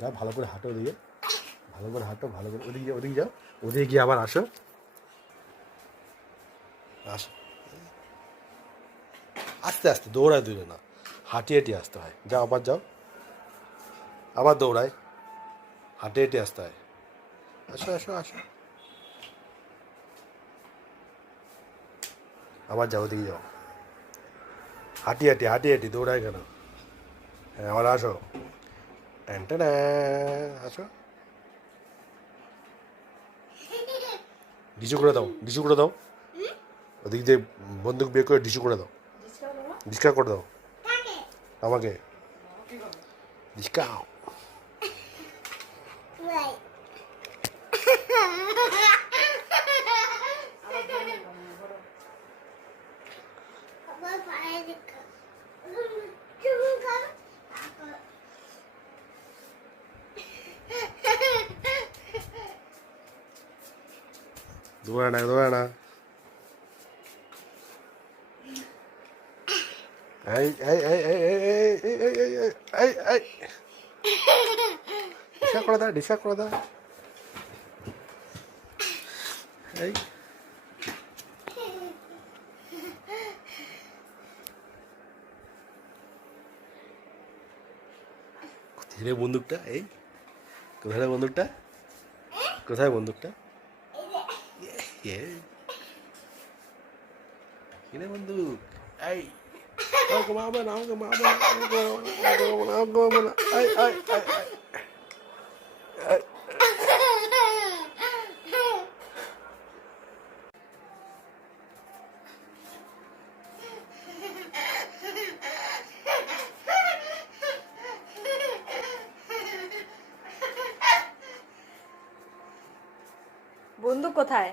যা ভালো করে হাঁটো ওদিকে, ভালো করে হাঁটো, ভালো করে ওদিকে যাও, ওদিকে গিয়ে আবার আসো, আসো আস্তে আস্তে, দৌড়ায় দূরে না, হাঁটিয়ে হাঁটিয়ে আসতে হয়। যাও আবার যাও, আবার দৌড়ায়, হাঁটিয়ে হেঁটে আসতে হয়। আসো আসো আসো, আবার যাও ওদিকে যাও, হাঁটি হাঁটি দৌড়ায় কেন? হ্যাঁ আবার আসো, ট্যান ট্যান, আসো, ডিসু করে দাও, ডিসু করে দাও, ওদিক দিয়ে বন্দুক বের করে ডিসু করে দাও, ডিসকা করে দাও আমাকে, ডিসকাও। দৌড়ায় না, দৌড়ায় না, এই এই এই এই এই এই এই এই এই এই, ডিসকা করে দাও, ডিসকা করে দাও, এই ধীরে বন্দুকটা, এই কোথায় বন্দুকটা, কোথায় বন্দুকটা, কিনে বন্দুক, এই আমাকে মারবে না, আমাকে মারবে না, আমাকে মারবে না, আমাকে মারবে না, এই এই এই এই, বন্দুক কোথায়?